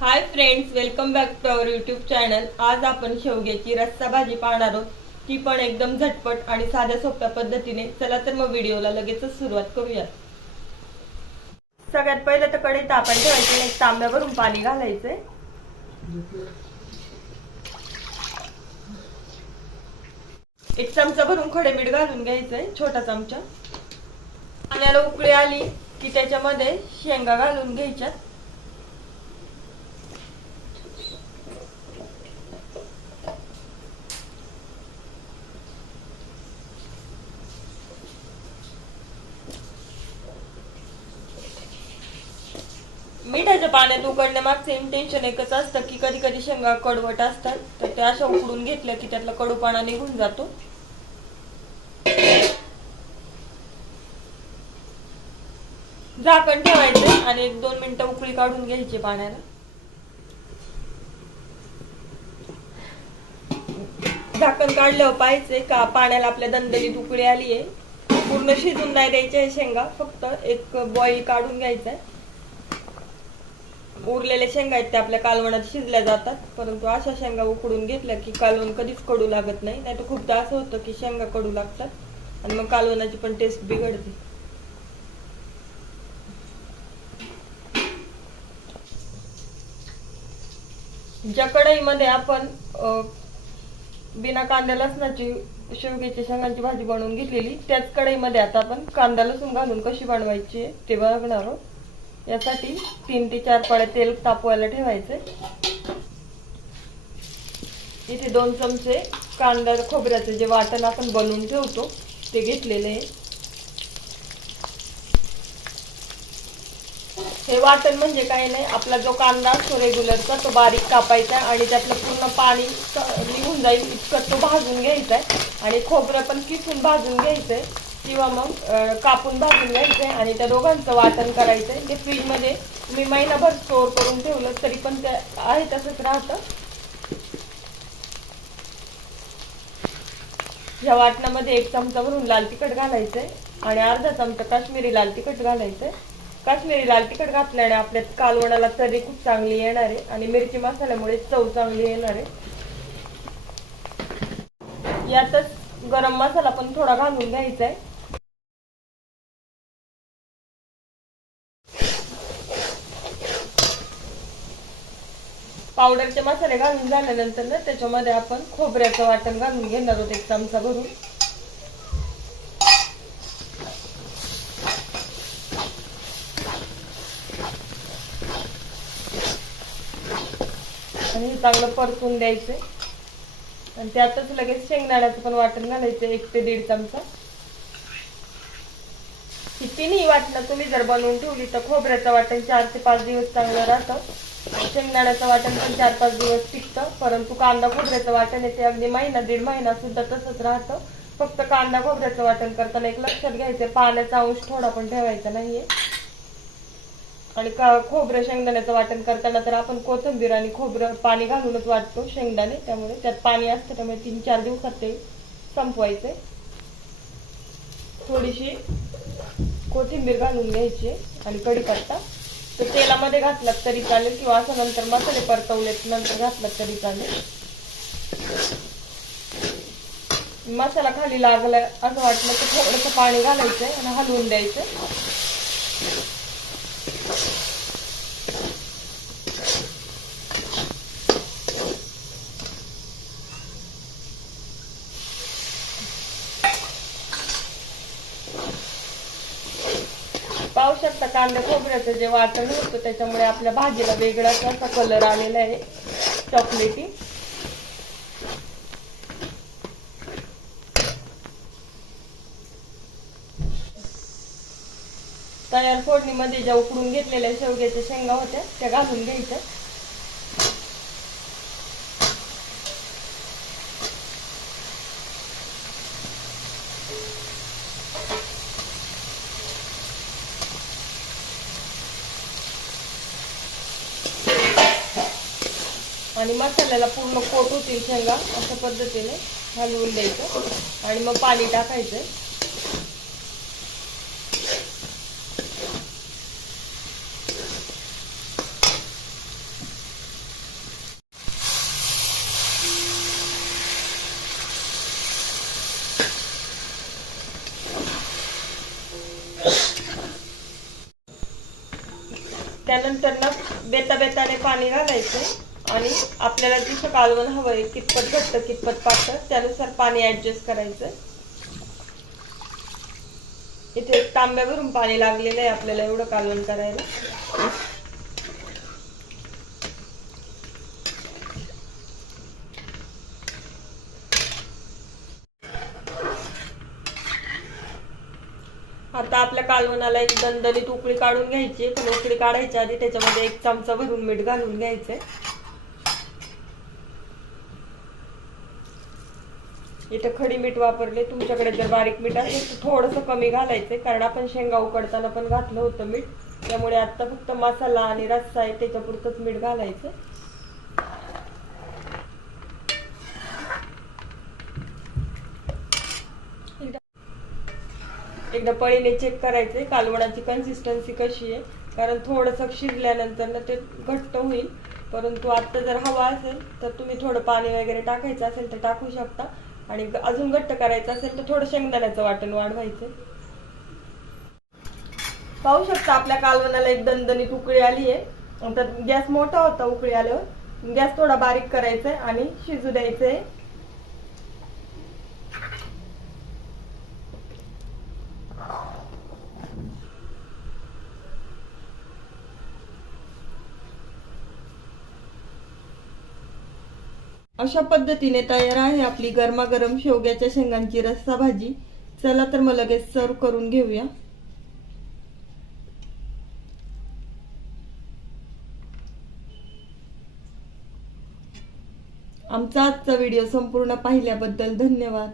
Hi friends welcome back to our YouTube channel आज आपण शेवग्याची रस्सा भाजी पाहणार आहोत. ती पण एकदम झटपट आणि साध्या सोप्या पद्धतीने. चला तर मग व्हिडिओला लगेचच सुरुवात करूया. सगळ्यात पहिलं तर कडे तापण ठेवायची तांब्यावरून पाणी घालायचंय. एक चमचा भरून खडे मीठ घालून घ्यायचंय छोटा चमचा. पाण्याला उकळी आली की त्याच्यामध्ये शेंगा घालून घ्यायच्यात. मिठाच्या पाण्यात उकडण्यामागचं इंटेन्शन एकच असतं की कधी कधी शेंगा कडवट असतात तर त्या अशा उकडून घेतल्या की त्यातला कडूपणा निघून जातो. झाकण ठेवायचं आणि एक दोन मिनिटं उकळी काढून घ्यायची पाण्याला. झाकण काढल्यावर पाहायचंय का पाण्याला आपल्या दणदणीत उकळी आली आहे पूर्ण शिजून नाही द्यायची आहे शेंगा फक्त एक बॉईल काढून घ्यायचा आहे उरलेल्या शेंगा आहेत त्या आपल्या कालवणात शिजल्या जातात. परंतु अशा शेंगा उकडून घेतल्या की कालवण कधीच कडू लागत नाही. नाही तर खूपदा असं होतं की शेंगा कडू लागतात आणि मग कालवणाची पण टेस्ट बिघडते. ज्या कढईमध्ये आपण बिना कांदा लसणाची शेवग्याच्या शेंगांची भाजी बनवून घेतलेली त्याच कढईमध्ये आता आपण कांदा लसूण घालून कशी बनवायची ते बघणार आहोत. यासाठी तीन ते चार पळ्या तेल तापवायला ठेवायचे. इथे दोन चमचे कांदा खोबऱ्याचं जे वाटण आपण बनवून ठेवतो ते घेतलेले आहे. हे वाटण म्हणजे काही नाही आपला जो कांदा असतो रेग्युलरचा तो बारीक कापायचा आणि त्यातलं पूर्ण पाणी निघून जाईल इतकं तो भाजून घ्यायचा आहे. आणि खोबरं पण किसून भाजून घ्यायचंय किंवा मग कापून भाजून घ्यायचंय आणि त्या दोघांचं वाटण करायचंय. ते फ्रीजमध्ये तुम्ही महिनाभर स्टोअर करून ठेवलं तरी पण ते आहे तसंच राहतं. या वाटणामध्ये एक चमचा भरून लाल तिखट घालायचंय आणि अर्धा चमचा काश्मीरी लाल तिखट घालायचंय. काश्मीरी लाल तिखट घातल्याने आपल्या कालवणाला तरी खूप चांगली येणार आहे आणि मिरची मसाल्यामुळे चव चांगली येणार आहे. यातच गरम मसाला पण थोडा घालून घ्यायचा आहे पावडरचे मसाले घालून झाल्यानंतर ना त्याच्यामध्ये आपण खोबऱ्याचं वाटण घालून घेणार आहोत एक चमचा भरून. आणि हे चांगलं परतून द्यायचंय. आणि त्यातच लगेच शेंगदाण्याचं पण वाटण घालायचं एक ते दीड चमचा. ही तिन्ही वाटणं तुम्ही जर बनवून ठेवली तर खोबऱ्याचं वाटण चार ते पाच दिवस चांगलं राहतं. शेंगदाण्याचं वाटण पण चार पाच दिवस टिकतं. परंतु कांदा खोबऱ्याचं वाटण येते अगदी महिना दीड महिना सुद्धा तसंच राहतं. फक्त कांदा खोबऱ्याचं वाटण करताना एक लक्षात घ्यायचं पाण्याचा अंश थोडा पण ठेवायचा नाहीये. आणि का खोबरं शेंगदाण्याचं वाटण करताना तर आपण कोथिंबीर आणि खोबरं पाणी घालूनच वाटतो शेंगदाणे. त्यामुळे त्यात पाणी असतं त्यामुळे तीन चार दिवसात ते संपवायचे. थोडीशी कोथिंबीर घालून घ्यायची आणि कढीपत्ता. तर तेलामध्ये घातलात तरी चालेल किंवा असं नंतर मसाले परतवलेत नंतर घातलात तरी चालेल. मसाला खाली लागला असं वाटलं तर थोडंसं पाणी घालायचंय आणि हलवून द्यायचं. शकता कांदा खोबऱ्याचं जे वाटण होतं त्याच्यामुळे आपल्या भाजीला वेगळाच असा कलर आलेला आहे चॉकलेटी तयार फोडणीमध्ये ज्या उकडून घेतलेल्या शेवग्याच्या शेंगा होत्या त्या घालून घ्यायच्या. आणि मसाल्याला पूर्ण कोट होतील शेंगा अशा पद्धतीने हलवून द्यायचं. आणि मग पाणी टाकायचं त्यानंतर ना बेता बेताने पाणी घालायचं आणि आपल्याला जसं कालवण हवंय कितपत घट्ट कितपत पातळ त्यानुसार पाणी ऍडजस्ट करायचं इथे तांब्यावरून पाणी लागलेलं आहे आपल्याला एवढं कालवण करायला. आता आपल्या कालवणाला एक दणदणीत उकळी काढून घ्यायची पण उकळी काढायच्या आधी त्याच्यामध्ये एक चमचा भरून मीठ घालून घ्यायचंय. इथे खडी मीठ वापरले तुमच्याकडे जर बारीक मीठ असेल तर थोडंसं कमी घालायचं कारण आपण शेंगा उकडताना पण घातलं होतं मीठ. त्यामुळे आता फक्त मसाला आणि रस्सा आहे त्याच्या पुरतच मीठ घालायचं. एकदा- पळीने चेक करायचे कालवणाची कन्सिस्टन्सी कशी आहे कारण थोडंसं शिजल्यानंतर ना ते घट्ट होईल. परंतु आता जर हवा असेल तर तुम्ही थोडं पाणी वगैरे टाकायचं असेल तर टाकू शकता. आणि अजून घट्ट करायचं असेल तर थोडं शेंगदाण्याचं वाटण वाढवायचं पाहू शकता आपल्या कालवणाला एक दणदणीत उकळी आली आहे. आता गॅस मोठा होता उकळी आल्यावर. गॅस थोडा बारीक करायचा आहे आणि शिजू द्यायचं आहे अशा पद्धतीने तयार आहे आपली गरमागरम शेवग्याच्या शेंगांची रस्सा भाजी. चला तर मग लगेच सर्व करून घेऊया. आमचा आजचा व्हिडिओ संपूर्ण पाहिल्याबद्दल धन्यवाद.